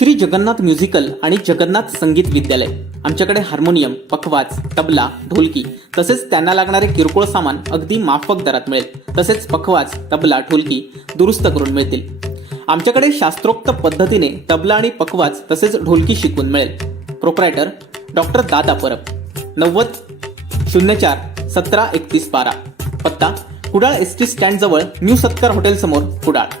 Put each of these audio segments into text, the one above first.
Shri Jagannath musical आणि जगन्नाथ संगीत विद्यालय। आमच्याकडे हार्मोनियम, पखवाज, तबला, ढोलकी तसेच त्यांना लागणारे किरकोळ सामान अगदी माफक दरात मिळेल। तसेच पखवाज, तबला, ढोलकी दुरुस्त करून मिळतील। आमच्याकडे शास्त्रोक्त पद्धतीने तबला आणि पखवाज तसेच ढोलकी शिकवून मिळेल। प्रोप्रायटर डॉक्टर दादा परब, 90 04 17 31 12। पत्ता कुडाळ एसटी स्टँड जवळ न्यू सत्कार हॉटेल समोर, कुडाळ।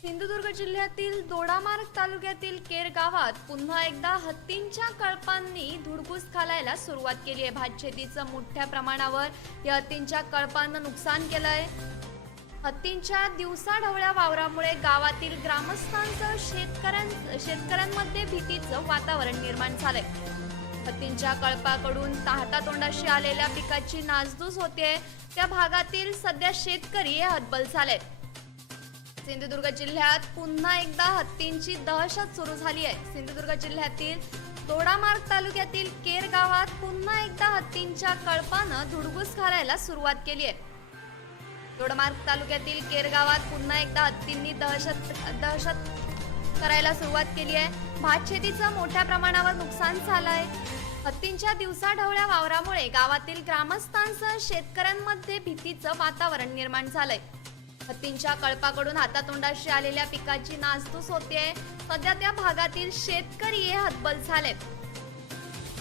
सिंधुदुर्ग जिल्ह्यातील दोडामार्ग तालुक्यातील केर गावात पुन्हा एकदा हत्तींच्या कळपांनी धुडगूस घालायला सुरुवात केली आहे। भात शेतीचं मोठ्या प्रमाणावर या हत्तींच्या कळपानं नुकसान केलंय। हत्तींच्या दिवसाढवळ्या वावरामुळे गावातील ग्रामस्थांसह शेतकऱ्यांमध्ये भीतीचं वातावरण निर्माण झालंय। हत्तींच्या कळपाकडून हातातोंडाशी आलेल्या पिकाची नासधूस होते। त्या भागातील सध्या शेतकरी हतबल झालेत। सिंधुदुर्ग जिल्ह्यात पुन्हा एकदा हत्तींची दहशत सुरू झाली आहे। सिंधुदुर्ग जिल्ह्यातील दोडामार्ग तालुक्यातील केर गावात पुन्हा एकदा हत्तींच्या कळपानं धुडगूस घालायला सुरुवात केली आहे। दोडामार्ग तालुक्यातील केर गावात पुन्हा एकदा हत्तींनी दहशत करायला सुरुवात केली आहे। भात शेतीचं मोठ्या प्रमाणावर नुकसान झालंय। हत्तींच्या दिवसाढवळ्या वावरामुळे गावातील ग्रामस्थांसह शेतकऱ्यांमध्ये भीतीचं वातावरण निर्माण झालंय। हत्तींच्या कळपाकडून हातातोंडाशी आलेल्या पिकाची नासधूस होते। सध्या त्या भागातील शेतकरी हतबल झालेत।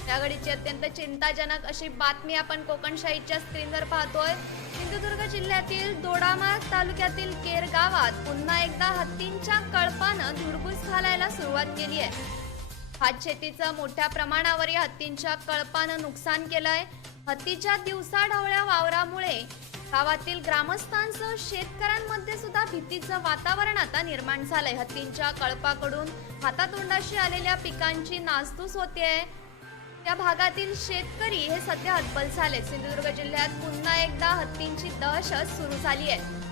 या घडीची अत्यंत चिंताजनक अशी बातमी आपण कोकणशाहीच्या स्क्रीनवर पाहतोय। सिंधुदुर्ग जिल्ह्यातील दोडामार्ग तालुक्यातील केर गावात पुन्हा एकदा हत्तींच्या कळपानं धुडगूस घालायला सुरुवात केली आहे। भात शेतीचं मोठ्या प्रमाणावर या हत्तींच्या कळपानं नुकसान केलंय। हत्तीच्या दिवसाढवळ्या वावरामुळे गावातील ग्रामस्थांसह शेतकऱ्यांमध्ये सुद्धा भीतीचं वातावरण आता निर्माण झालंय। हत्तींच्या कळपाकडून हातातोंडाशी आलेल्या पिकांची नासधूस होतेय। त्या भागातील शेतकरी हे सध्या हतबल झाले। सिंधुदुर्ग जिल्ह्यात पुन्हा एकदा हत्तींची दहशत सुरू झाली आहे।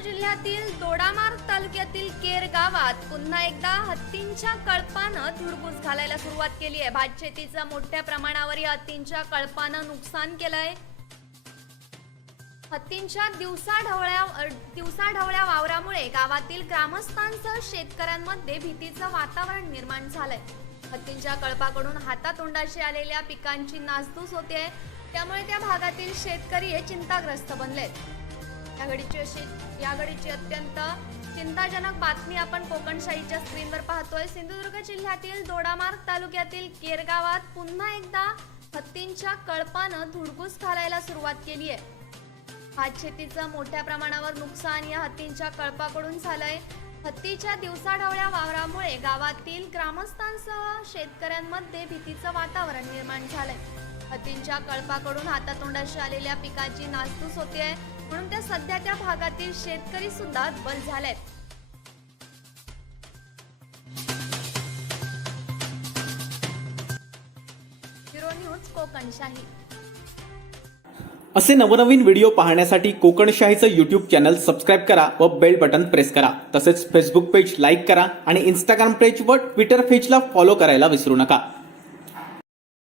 जिल्ह्यातील दोडामार्ग तालुक्यातील केर गावात पुन्हा एकदा हत्तींच्या कळपानं धुडगूस घालायला सुरुवात केली आहे। भात शेतीचं मोठ्या प्रमाणावर या हत्तींच्या कळपानं नुकसान केलंय। हत्तींच्या दिवसाढवळ्या वावरामुळे गावातील ग्रामस्थांसह शेतकऱ्यांमध्ये भीतीचं वातावरण निर्माण झालंय। हत्तींच्या कळपाकडून हातातोंडाशी आलेल्या पिकांची नासधूस होते। त्यामुळे त्या भागातील शेतकरी हे चिंताग्रस्त बनलेत। या घडीची अत्यंत चिंताजनक बातमी आपण कोकणशाहीच्या स्क्रीनवर पाहतोय। सिंधुदुर्ग जिल्ह्यातील दोडामार्ग तालुक्यातील केर गावात पुन्हा एकदा हत्तींच्या कळपानं धुडगूस घालायला सुरुवात केली आहे। भात शेतीचं मोठ्या प्रमाणावर नुकसान या हत्तींच्या कळपाकडून झालंय। हत्तीच्या दिवसाढवळ्या वावरामुळे गावातील ग्रामस्थांसह शेतकऱ्यांमध्ये भीतीचं वातावरण निर्माण झालंय। हत्तींच्या कळपाकडून हातातोंडाशी आलेल्या पिकाची नासधूस होते, म्हणून त्या सध्या त्या भागातील शेतकरी सुद्धा हतबल झालेत। Bureau news Kokanshahi. असे नवनवीन व्हिडिओ पाहण्यासाठी कोकणशाहीचं YouTube चॅनल सबस्क्राइब करा व बेल बटन प्रेस करा। तसेच फेसबुक पेज लाईक करा आणि इंस्टाग्राम पेज व ट्विटर पेजला फॉलो करायला विसरू नका।